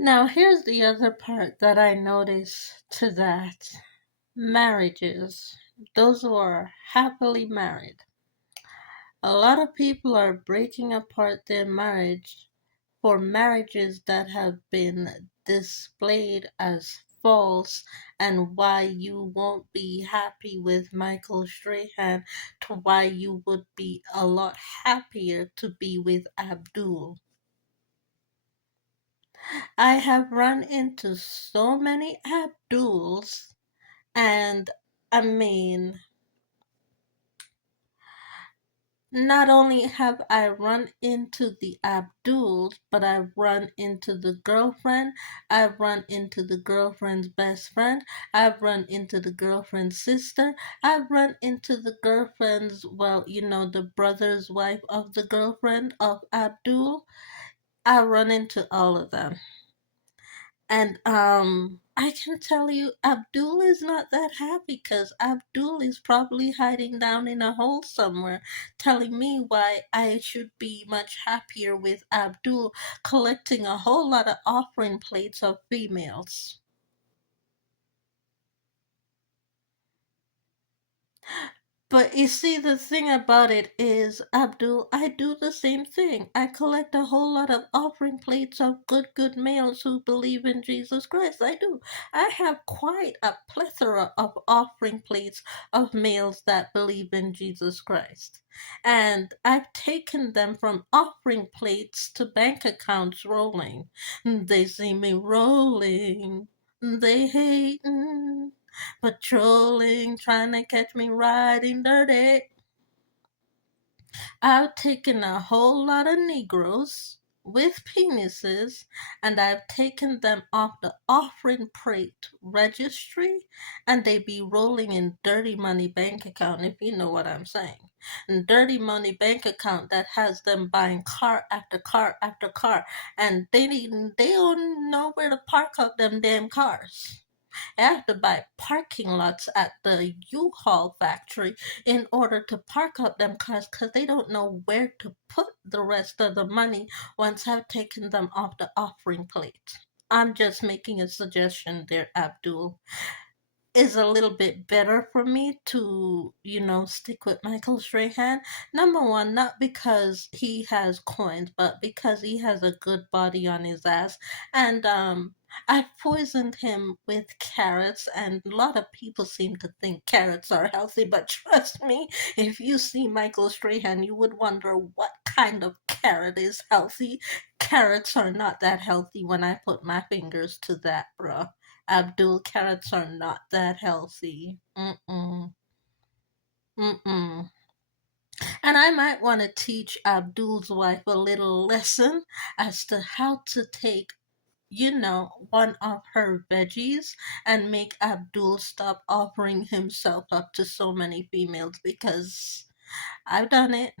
Now, here's the other part that I noticed to that marriages, those who are happily married, a lot of people are breaking apart their marriage for marriages that have been displayed as false, and why you won't be happy with Michael Strahan to why you would be a lot happier to be with Abdul. I have run into so many Abduls, and I mean, not only have I run into the Abduls, but I've run into the girlfriend, I've run into the girlfriend's best friend, I've run into the girlfriend's sister, I've run into the girlfriend's, well, the brother's wife of the girlfriend of Abdul. I run into all of them. And I can tell you, Abdul is not that happy because Abdul is probably hiding down in a hole somewhere, telling me why I should be much happier with Abdul collecting a whole lot of offering plates of females. But you see, the thing about it is, Abdul, I do the same thing. I collect a whole lot of offering plates of good males who believe in Jesus Christ. I do. I have quite a plethora of offering plates of males that believe in Jesus Christ. And I've taken them from offering plates to bank accounts rolling. They see me rolling. They hate. Patrolling, trying to catch me riding dirty. I've taken a whole lot of Negroes with penises, and I've taken them off the offering plate registry, and they be rolling in dirty money bank account, if you know what I'm saying. And dirty money bank account that has them buying car after car after car, and they don't know where to park up them damn cars. I have to buy parking lots at the U-Haul factory in order to park up them cars because they don't know where to put the rest of the money once I've taken them off the offering plate. I'm just making a suggestion there, Abdul. Is a little bit better for me to, stick with Michael Strahan. Number one, not because he has coins, but because he has a good body on his ass. And I poisoned him with carrots, and a lot of people seem to think carrots are healthy, but trust me, if you see Michael Strahan, you would wonder what kind of carrot is healthy. Carrots are not that healthy when I put my fingers to that, bruh. Abdul, carrots are not that healthy. Mm-mm. Mm-mm. And I might want to teach Abdul's wife a little lesson as to how to take, one of her veggies and make Abdul stop offering himself up to so many females because I've done it.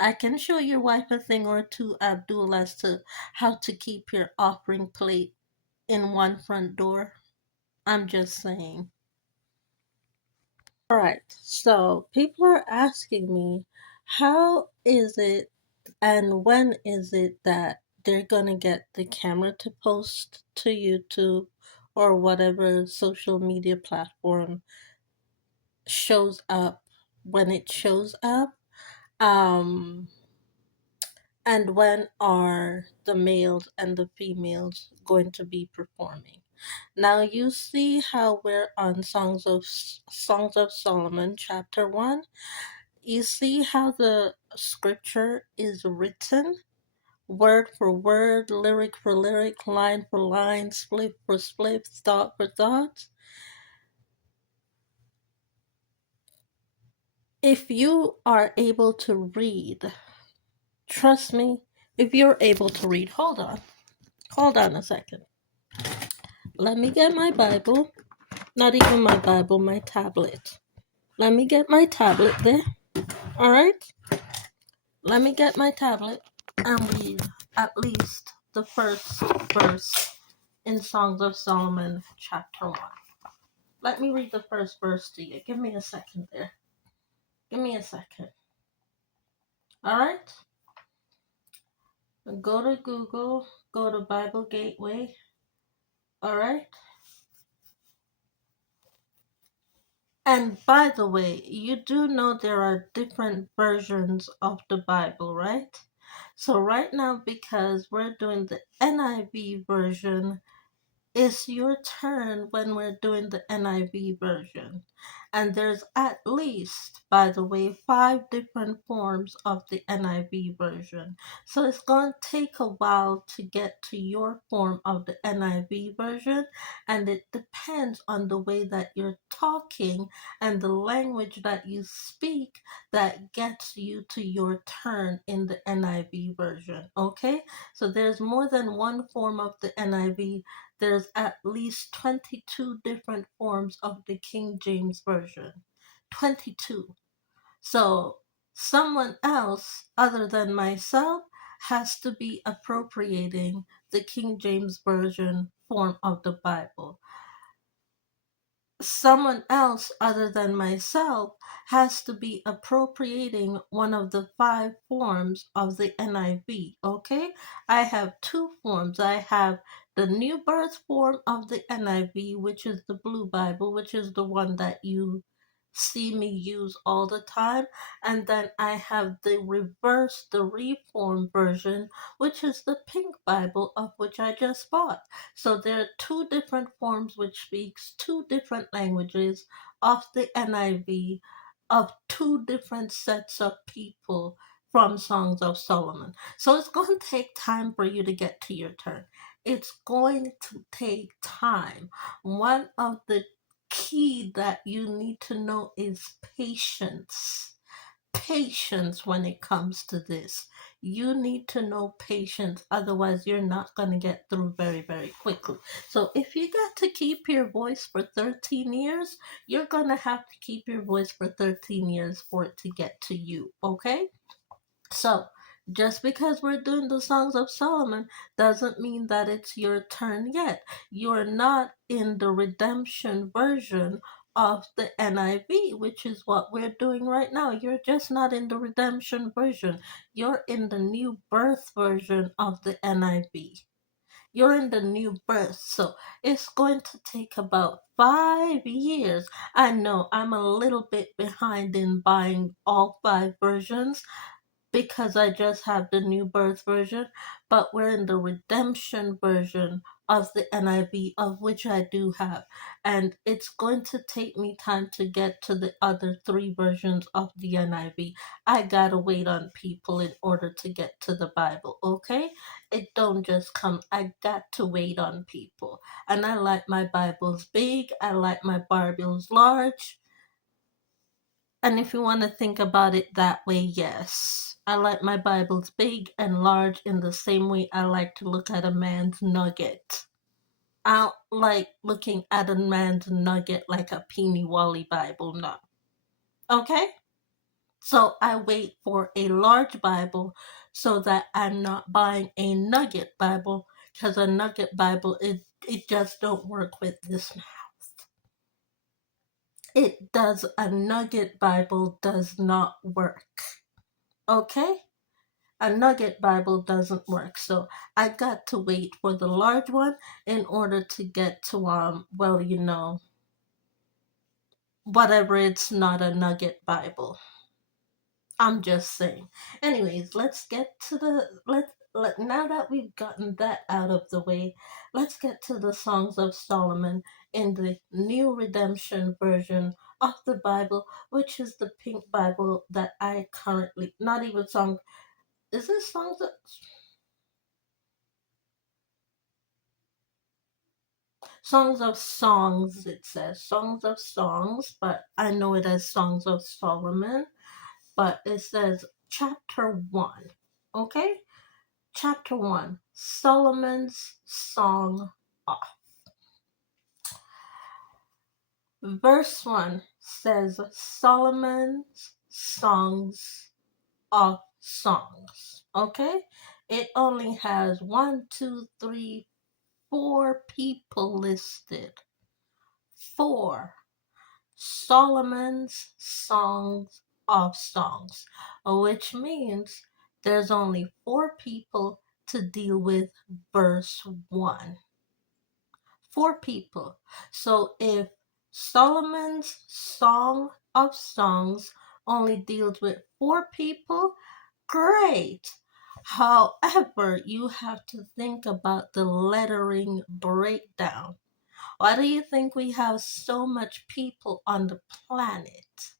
I can show your wife a thing or two, Abdul, as to how to keep your offering plate in one front door. I'm just saying. All right, so people are asking me, how is it and when is it that they're gonna get the camera to post to YouTube or whatever social media platform shows up when it shows up? Um, and when are the males and the females going to be performing? Now you see how we're on Songs of Solomon chapter 1. You see how the scripture is written word for word, lyric for lyric, line for line, split for split, thought for thought. If you are able to read, trust me, if you're able to read, hold on a second. Let me get my Bible. Not even my Bible, my tablet. Let me get my tablet there. All right? Let me get my tablet and read at least the first verse in Songs of Solomon, chapter 1. Let me read the first verse to you. Give me a second there. Give me a second. All right? Go to Google, go to Bible Gateway, alright? And by the way, you do know there are different versions of the Bible, right? So right now, because we're doing the NIV version, it's your turn when we're doing the NIV version. And there's at least, by the way, 5 different forms of the NIV version. So it's going to take a while to get to your form of the NIV version. And it depends on the way that you're talking and the language that you speak that gets you to your turn in the NIV version. Okay? So there's more than one form of the NIV. There's at least 22 different forms of the King James Version. 22. So someone else other than myself has to be appropriating the King James Version form of the Bible. Someone else other than myself has to be appropriating one of the 5 forms of the NIV. Okay, I have 2 forms. I have the New Birth form of the NIV, which is the Blue Bible, which is the one that you see me use all the time, and then I have the reverse, the reform version, which is the Pink Bible, of which I just bought. So there are 2 different forms which speaks 2 different languages of the NIV of 2 different sets of people from Songs of Solomon. So it's going to take time for you to get to your turn. It's going to take time. One of the key that you need to know is patience. Patience when it comes to this. You need to know patience, otherwise, you're not going to get through very, very quickly. So, if you got to keep your voice for 13 years, you're going to have to keep your voice for 13 years for it to get to you, okay? So, just because we're doing the Songs of Solomon doesn't mean that it's your turn yet. You're not in the redemption version of the NIV, which is what we're doing right now. You're just not in the redemption version. You're in the new birth version of the NIV. You're in the new birth, so it's going to take about 5 years. I know I'm a little bit behind in buying all 5 versions because I just have the new birth version, but we're in the redemption version of the NIV, of which I do have. And it's going to take me time to get to the other 3 versions of the NIV. I gotta wait on people in order to get to the Bible, okay? It don't just come. I got to wait on people. And I like my Bibles big, I like my Bibles large. And if you want to think about it that way, yes. I like my Bibles big and large in the same way I like to look at a man's nugget. I don't like looking at a man's nugget like a Peeny Wally Bible, no. Okay? So I wait for a large Bible so that I'm not buying a nugget Bible, because a nugget Bible, it just don't work with this. It does. A nugget Bible does not work. Okay? A nugget Bible doesn't work. So I got to wait for the large one in order to get to well, whatever, it's not a nugget Bible. I'm just saying. Anyways, let's get to the now that we've gotten that out of the way, let's get to the Songs of Solomon in the New Redemption version of the Bible, which is the Pink Bible that I currently, not even song, is this Songs of Songs, it says Songs of Songs, but I know it as Songs of Solomon, but it says chapter 1. Okay? Chapter 1, Solomon's Song Off. Verse 1 says Solomon's Songs of Songs. Okay? It only has 1, 2, 3, 4 people listed. 4. Solomon's Songs of Songs, which means there's only 4 people to deal with verse 1. 4 people. So if Solomon's Song of Songs only deals with 4 people, great. However, you have to think about the lettering breakdown. Why do you think we have so much people on the planet?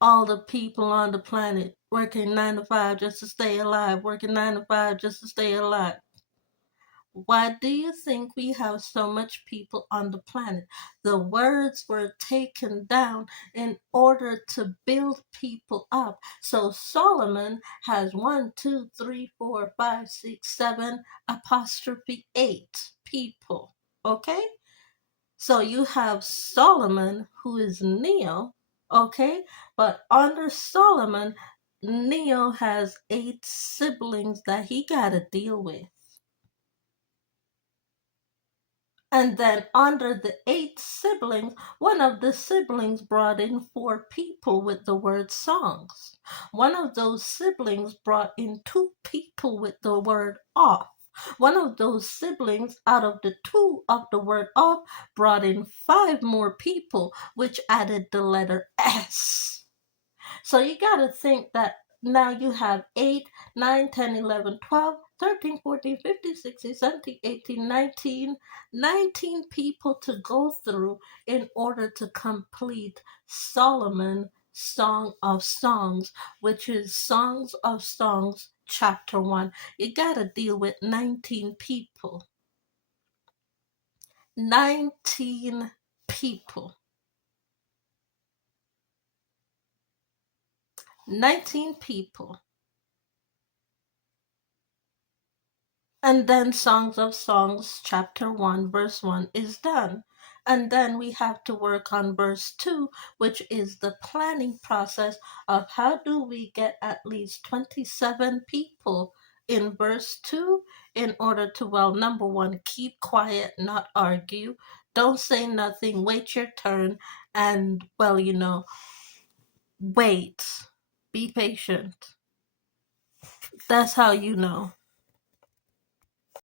All the people on the planet working 9 to 5 just to stay alive, working 9 to 5 just to stay alive. Why do you think we have so much people on the planet? The words were taken down in order to build people up. So Solomon has 1, 2, 3, 4, 5, 6, 7 apostrophe 8 people. Okay? So you have Solomon, who is Neo, okay? But under Solomon, Neo has 8 siblings that he got to deal with. And then under the 8 siblings, one of the siblings brought in 4 people with the word songs. One of those siblings brought in 2 people with the word off. One of those siblings out of the 2 of the word off brought in 5 more people, which added the letter S. So you got to think that now you have 8, 9, 10, 11, 12, 13, 14, 15, 16, 17, 18, 19, 19 people to go through in order to complete Solomon Song of Songs, which is Songs of Songs chapter 1. You got to deal with 19 people. 19 people. 19 people. And then Songs of Songs, chapter 1, verse 1 is done. And then we have to work on verse 2, which is the planning process of how do we get at least 27 people in verse 2 in order to, well, number 1, keep quiet, not argue. Don't say nothing, wait your turn, and, well, wait. Be patient. That's how you know.